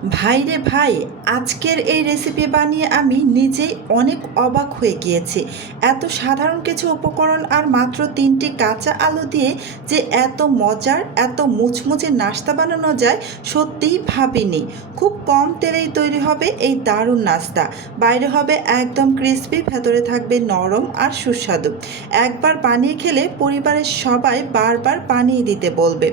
ভাই রে ভাই, আজকের এই রেসিপি বানিয়ে আমি নিজেই অনেক অবাক হয়ে গিয়েছি। এত সাধারণ কিছু উপকরণ আর মাত্র ৩টি কাঁচা আলু দিয়ে যে এত মজার, এত মুচমুচে নাস্তা বানানো যায় সত্যিই ভাবিনি। খুব কম তেলেই তৈরি হবে এই দারুণ নাস্তা। বাইরে হবে একদম ক্রিসপি, ভেতরে থাকবে নরম আর সুস্বাদু। একবার বানিয়ে খেলে পরিবারের সবাই বারবার বানিয়ে দিতে বলবে।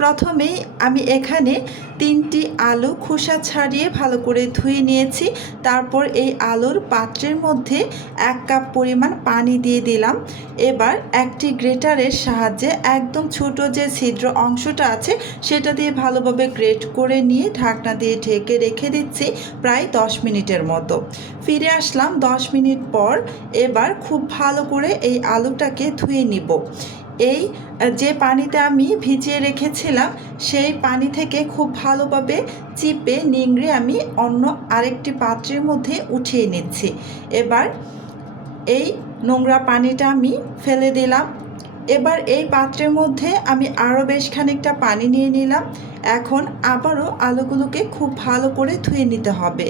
প্রথমেই আমি এখানে ৩টি আলু খোসা ছাড়িয়ে ভালো করে ধুয়ে নিয়েছি। তারপর এই আলুর পাত্রের মধ্যে ১ কাপ পরিমাণ পানি দিয়ে দিলাম। এবার একটি গ্রেটারের সাহায্যে একদম ছোট যে ছিদ্র অংশটা আছে সেটা দিয়ে ভালোভাবে গ্রেট করে নিয়ে ঢাকনা দিয়ে ঢেকে রেখে দিচ্ছি প্রায় ১০ মিনিটের মতো। ফিরে আসলাম ১০ মিনিট পর। এবার খুব ভালো করে এই আলুটাকে ধুয়ে নিব। এই যে পানিতে আমি ভিজিয়ে রেখেছিলাম সেই পানি থেকে খুব ভালোভাবে চিপে নিংড়ে আমি অন্য আরেকটি পাত্রের মধ্যে উঠিয়ে নিচ্ছি। এবার এই নোংরা পানিটা আমি ফেলে দিলাম। এবার এই পাত্রের মধ্যে আমি আরও বেশ খানিকটা পানি নিয়ে নিলাম। এখন আবারও আলুগুলোকে খুব ভালো করে ধুয়ে নিতে হবে।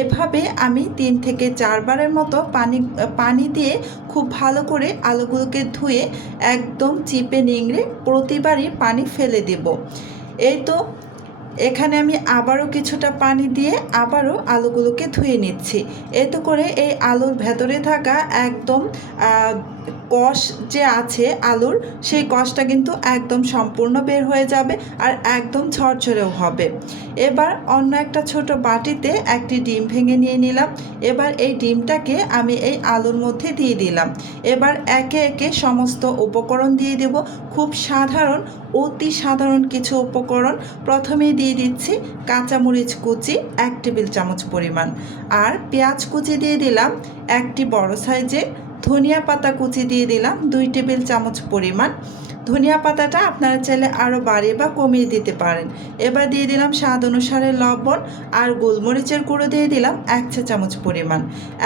এভাবে আমি ৩ থেকে ৪ বারের মতো পানি দিয়ে খুব ভালো করে আলুগুলোকে ধুয়ে একদম চিপে নিংড়ে প্রতিবারই পানি ফেলে দেব। এই তো এখানে আমি আবারও কিছুটা পানি দিয়ে আবারও আলুগুলোকে ধুয়ে নিচ্ছি। এতে করে এই আলুর ভেতরে থাকা একদম কষ যে আছে আলুর, সেই কষটা কিন্তু একদম সম্পূর্ণ বের হয়ে যাবে আর একদম ঝরঝরেও হবে। এবার অন্য একটা ছোট বাটিতে একটি ডিম ভেঙে নিয়ে নিলাম। এবার এই ডিমটাকে আমি এই আলুর মধ্যে দিয়ে দিলাম। এবার একে একে সমস্ত উপকরণ দিয়ে দেব। খুব সাধারণ, অতি সাধারণ কিছু উপকরণ। প্রথমেই দিয়ে দিচ্ছি কাঁচামরিচ কুচি ১ টেবিল চামচ পরিমাণ, আর পেঁয়াজ কুচি দিয়ে দিলাম একটি বড় সাইজের। ধনিয়া পাতা কুচি দিয়ে দিলাম ২ টেবিল চামচ পরিমাণ। ধনিয়া পাতাটা আপনারা চাইলে আরও বাড়িয়ে বা কমিয়ে দিতে পারেন। এবার দিয়ে দিলাম স্বাদ অনুসারে লবণ, আর গোলমরিচের গুঁড়ো দিয়ে দিলাম ১ চা চামচ পরিমাণ।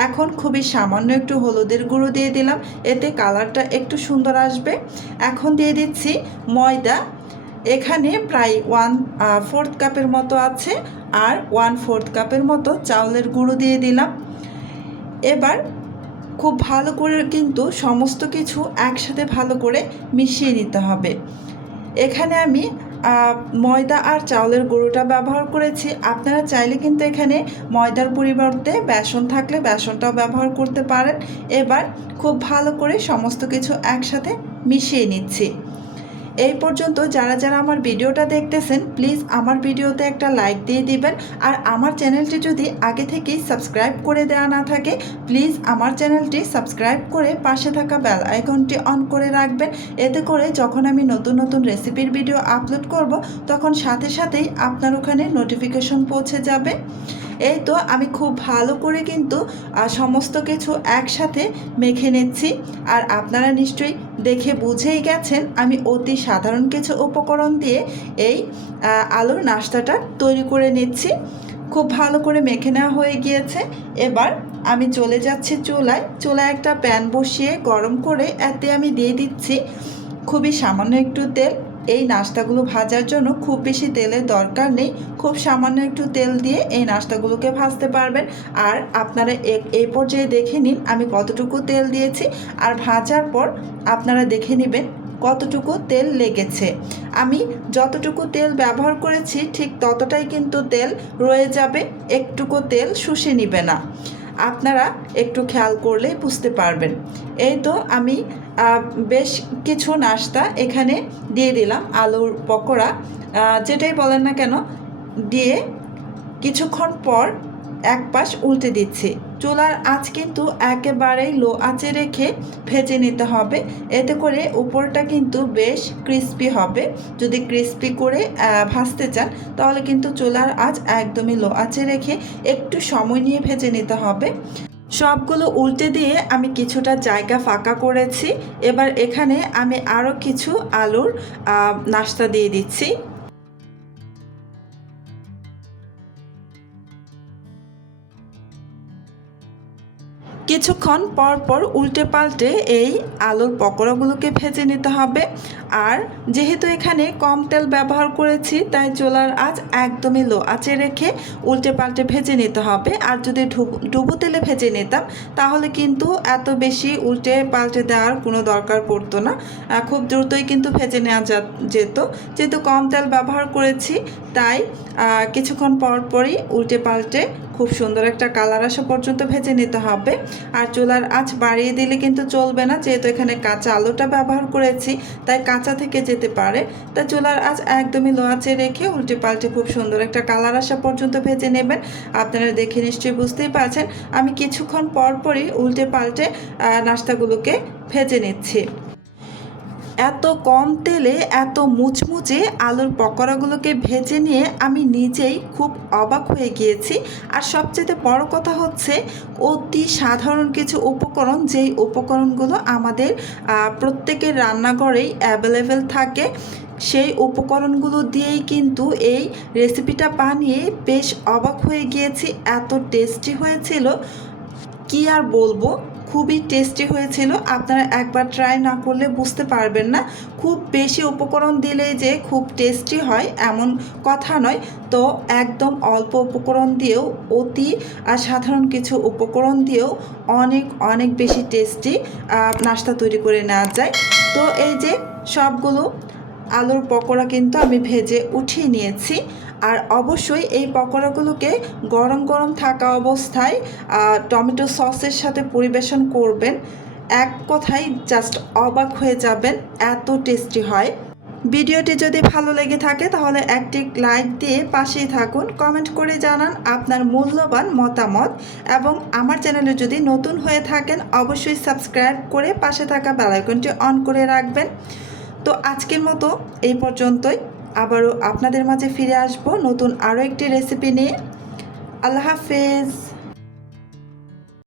এখন খুবই সামান্য একটু হলুদের গুঁড়ো দিয়ে দিলাম, এতে কালারটা একটু সুন্দর আসবে। এখন দিয়ে দিচ্ছি ময়দা। এখানে প্রায় 1/4 কাপের মতো আছে, আর 1/4 কাপের মতো চাউলের গুঁড়ো দিয়ে দিলাম। এবার খুব ভালো করে কিন্তু সমস্ত কিছু একসাথে ভালো করে মিশিয়ে নিতে হবে। এখানে আমি ময়দা আর চাউলের গুঁড়োটা ব্যবহার করেছি। আপনারা চাইলে কিন্তু এখানে ময়দার পরিবর্তে বেসন থাকলে বেসনটাও ব্যবহার করতে পারেন। এবার খুব ভালো করে সমস্ত কিছু একসাথে মিশিয়ে নিচ্ছি। এই পর্যন্ত যারা যারা আমার ভিডিওটা দেখতেছেন প্লিজ আমার ভিডিওতে একটা লাইক দিয়ে দিবেন। আর আমার চ্যানেলটি যদি আগে থেকেই সাবস্ক্রাইব করে দেওয়া না থাকে প্লিজ আমার চ্যানেলটি সাবস্ক্রাইব করে পাশে থাকা বেল আইকনটি অন করে রাখবেন। এতে করে যখন আমি নতুন নতুন রেসিপির ভিডিও আপলোড করব তখন সাথে সাথেই আপনার ওখানে নোটিফিকেশন পৌঁছে যাবে। এই তো আমি খুব ভালো করে কিন্তু সমস্ত কিছু একসাথে মেখে নিচ্ছি। আর আপনারা নিশ্চয়ই দেখে বুঝেই গেছেন আমি অতি সাধারণ কিছু উপকরণ দিয়ে এই আলুর নাস্তাটা তৈরি করে নিচ্ছি। খুব ভালো করে মেখে নেওয়া হয়ে গিয়েছে। এবার আমি চলে যাচ্ছি চুলায় একটা প্যান বসিয়ে গরম করে এতে আমি দিয়ে দিচ্ছি খুবই সামান্য একটু তেল। এই নাস্তাগুলো ভাজার জন্য খুব বেশি তেলের দরকার নেই, খুব সামান্য একটু তেল দিয়ে এই নাস্তাগুলোকে ভাজতে পারবেন। আর আপনারা এই পর্যায়ে দেখে নিন আমি কতটুকু তেল দিয়েছি, আর ভাজার পর আপনারা দেখে নেবেন কতটুকু তেল লেগেছে। আমি যতটুকু তেল ব্যবহার করেছি ঠিক ততটাই কিন্তু তেল রয়ে যাবে, একটুকু তেল শুষে নিবে না। আপনারা একটু খেয়াল করলেই বুঝতে পারবেন। এই তো আমি বেশ কিছু নাস্তা এখানে দিয়ে দিলাম, আলুর পকোড়া যেটাই বলেন না কেন, দিয়ে কিছুক্ষণ পর এক পাশ উল্টে দিচ্ছি। চুলার আঁচ কিন্তু একেবারেই লো আঁচে রেখে ভেজে নিতে হবে, এতে করে উপরটা কিন্তু বেশ ক্রিস্পি হবে। যদি ক্রিস্পি করে ভাজতে চান তাহলে কিন্তু চুলার আঁচ একদমই লো আঁচে রেখে একটু সময় নিয়ে ভেজে নিতে হবে। সবগুলো উল্টে দিয়ে আমি কিছুটা জায়গা ফাঁকা করেছি। এবার এখানে আমি আরও কিছু আলুর নাস্তা দিয়ে দিচ্ছি। কিছুক্ষণ পর পর উল্টে পাল্টে এই আলুর পকোড়াগুলোকে ভেজে নিতে হবে। আর যেহেতু এখানে কম তেল ব্যবহার করেছি তাই চুলার আঁচ একদমই লো আঁচে রেখে উল্টে পাল্টে ভেজে নিতে হবে। আর যদি ডুবো তেলে ভেজে নিতাম তাহলে কিন্তু এত বেশি উল্টে পাল্টে দেওয়ার কোনো দরকার পড়তো না, খুব দ্রুতই কিন্তু ভেজে নেওয়া যেত। যেহেতু কম তেল ব্যবহার করেছি তাই কিছুক্ষণ পর পরই উল্টে পাল্টে খুব সুন্দর একটা কালার আসা পর্যন্ত ভেজে নিতে হবে। আর চুলার আঁচ বাড়িয়ে দিলে কিন্তু চলবে না, যেহেতু এখানে কাঁচা আলুটা ব্যবহার করেছি তাই কাঁচা থেকে যেতে পারে। তাই চুলার আঁচ একদমই লো আঁচে রেখে উল্টে পাল্টে খুব সুন্দর একটা কালার আসা পর্যন্ত ভেজে নেবেন। আপনারা দেখে নিশ্চয়ই বুঝতেই পারছেন আমি কিছুক্ষণ পর পরই উল্টে পাল্টে নাস্তাগুলোকে ভেজে নিচ্ছি। এত কম তেলে এত মুচমুচে আলুর পকোড়াগুলোকে ভেজে নিয়ে আমি নিজেই খুব অবাক হয়ে গিয়েছি। আর সবচেয়ে বড় কথা হচ্ছে অতি সাধারণ কিছু উপকরণ, যেই উপকরণগুলো আমাদের প্রত্যেকের রান্নাঘরেই অ্যাভেলেবেল থাকে, সেই উপকরণগুলো দিয়েই কিন্তু এই রেসিপিটা বানিয়ে বেশ অবাক হয়ে গিয়েছি। এত টেস্টি হয়েছিল কি আর বলবো, খুবই টেস্টি হয়েছিল। আপনারা একবার ট্রাই না করলে বুঝতে পারবেন না। খুব বেশি উপকরণ দিলেই যে খুব টেস্টি হয় এমন কথা নয়। তো একদম অল্প উপকরণ দিয়েও, অতি সাধারণ কিছু উপকরণ দিয়েও অনেক অনেক বেশি টেস্টি নাস্তা তৈরি করে নেওয়া যায়। তো এই যে সবগুলো আলুর পকোড়া কিন্তু আমি ভেজে উঠিয়ে নিয়েছি। আর অবশ্যই এই পকোড়াগুলোকে গরম গরম থাকা অবস্থায় টমেটো সসের সাথে পরিবেশন করবেন। এক কথায় জাস্ট অবাক হয়ে যাবেন, এত টেস্টি হয়। ভিডিওটি যদি ভালো লেগে থাকে তাহলে একটি লাইক দিয়ে পাশেই থাকুন, কমেন্ট করে জানান আপনার মূল্যবান মতামত, এবং আমার চ্যানেলে যদি নতুন হয়ে থাকেন অবশ্যই সাবস্ক্রাইব করে পাশে থাকা বেল আইকনটি অন করে রাখবেন। তো আজকের মতো এই পর্যন্তই, আবারও আপনাদের মাঝে ফিরে আসব নতুন আরও একটি রেসিপি নিয়ে। আল্লাহ হাফেজ।